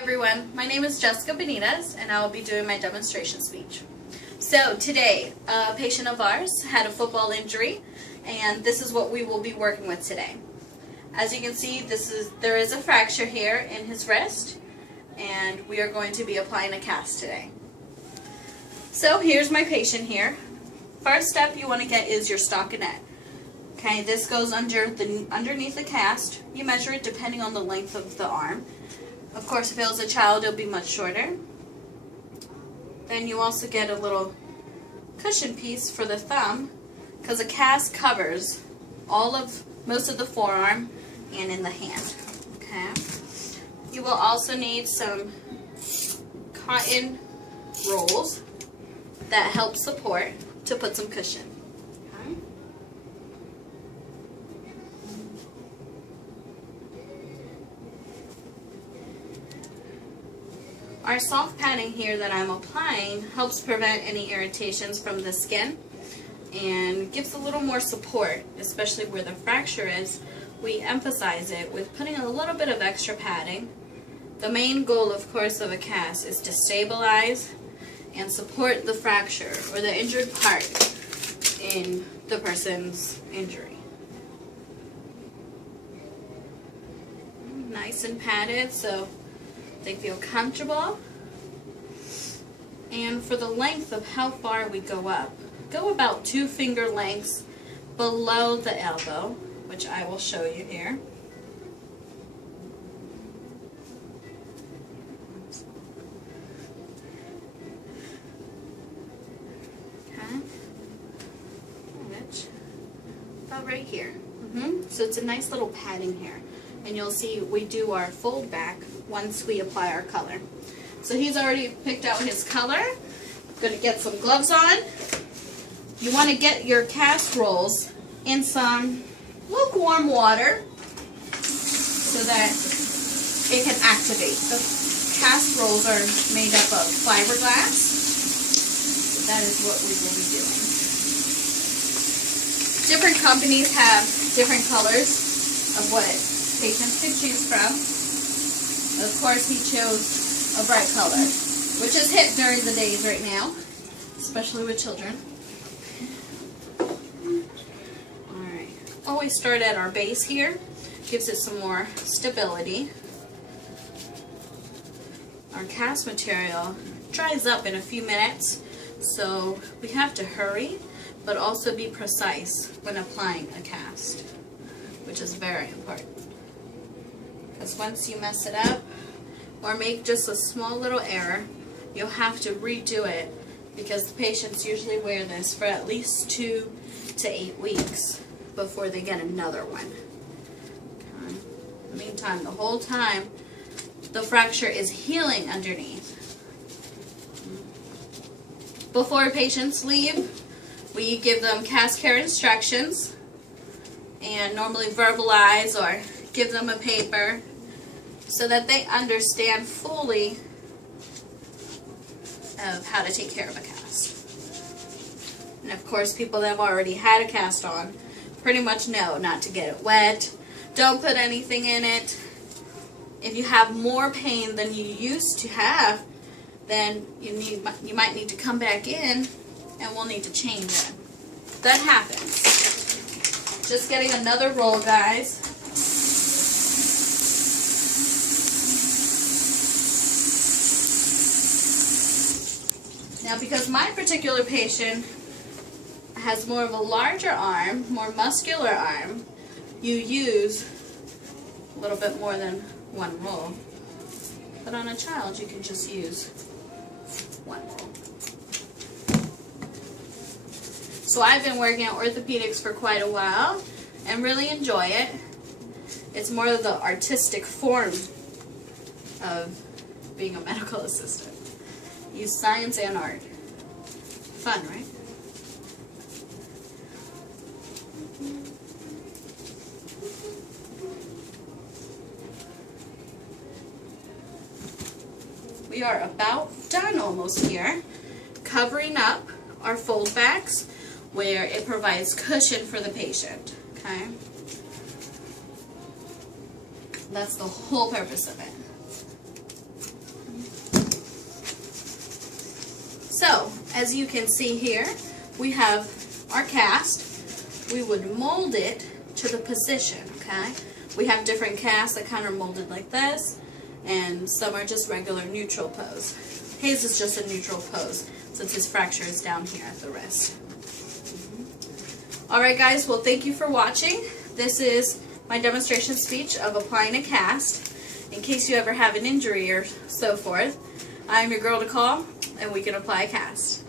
Everyone, my name is Jessica Benitez and I will be doing my demonstration speech. So today, a patient of ours had a football injury and this is what we will be working with today. As you can see, there is a fracture here in his wrist and we are going to be applying a cast today. So here's my patient here. First step you want to get is your stockinette. Okay, this goes underneath the cast. You measure it depending on the length of the arm. Of course, if it was a child, it'll be much shorter. Then you also get a little cushion piece for the thumb, because a cast covers most of the forearm and in the hand. Okay. You will also need some cotton rolls that help support to put some cushion. Okay. Our soft padding here that I'm applying helps prevent any irritations from the skin and gives a little more support, especially where the fracture is. We emphasize it with putting a little bit of extra padding. The main goal, of course, of a cast is to stabilize and support the fracture or the injured part in the person's injury. Nice and padded so they feel comfortable. And for the length of how far we go up, go about 2 finger lengths below the elbow, which I will show you here. Okay. Which, about right here. So it's a nice little padding here. And you'll see we do our fold back once we apply our color. So he's already picked out his color. I'm going to get some gloves on. You want to get your cast rolls in some lukewarm water so that it can activate. The cast rolls are made up of fiberglass. So that is what we will be doing. Different companies have different colors of what patients can choose from. Of course, he chose a bright color, which is hip during the days right now, especially with children. Alright, always start at our base here, gives it some more stability. Our cast material dries up in a few minutes, so we have to hurry, but also be precise when applying a cast, which is very important. Because once you mess it up or make just a small little error, you'll have to redo it, because the patients usually wear this for at least 2 to 8 weeks before they get another one. Okay. In the meantime, the whole time, the fracture is healing underneath. Before patients leave, we give them cast care instructions and normally verbalize or give them a paper so that they understand fully of how to take care of a cast. And of course, people that have already had a cast on pretty much know not to get it wet. Don't put anything in it. If you have more pain than you used to have, then you might need to come back in and we'll need to change it. That happens. Just getting another roll, guys. Now, because my particular patient has more of a larger arm, more muscular arm, you use a little bit more than 1 roll. But on a child, you can just use 1 roll. So I've been working at orthopedics for quite a while and really enjoy it. It's more of the artistic form of being a medical assistant. Use science and art. Fun, right? We are about done almost here, covering up our fold backs where it provides cushion for the patient. Okay? That's the whole purpose of it. So, as you can see here, we have our cast. We would mold it to the position, okay? We have different casts that kind of are molded like this, and some are just regular neutral pose. His is just a neutral pose, since his fracture is down here at the wrist. Alright guys, well thank you for watching. This is my demonstration speech of applying a cast. In case you ever have an injury or so forth, I'm your girl to call, and we can apply a cast.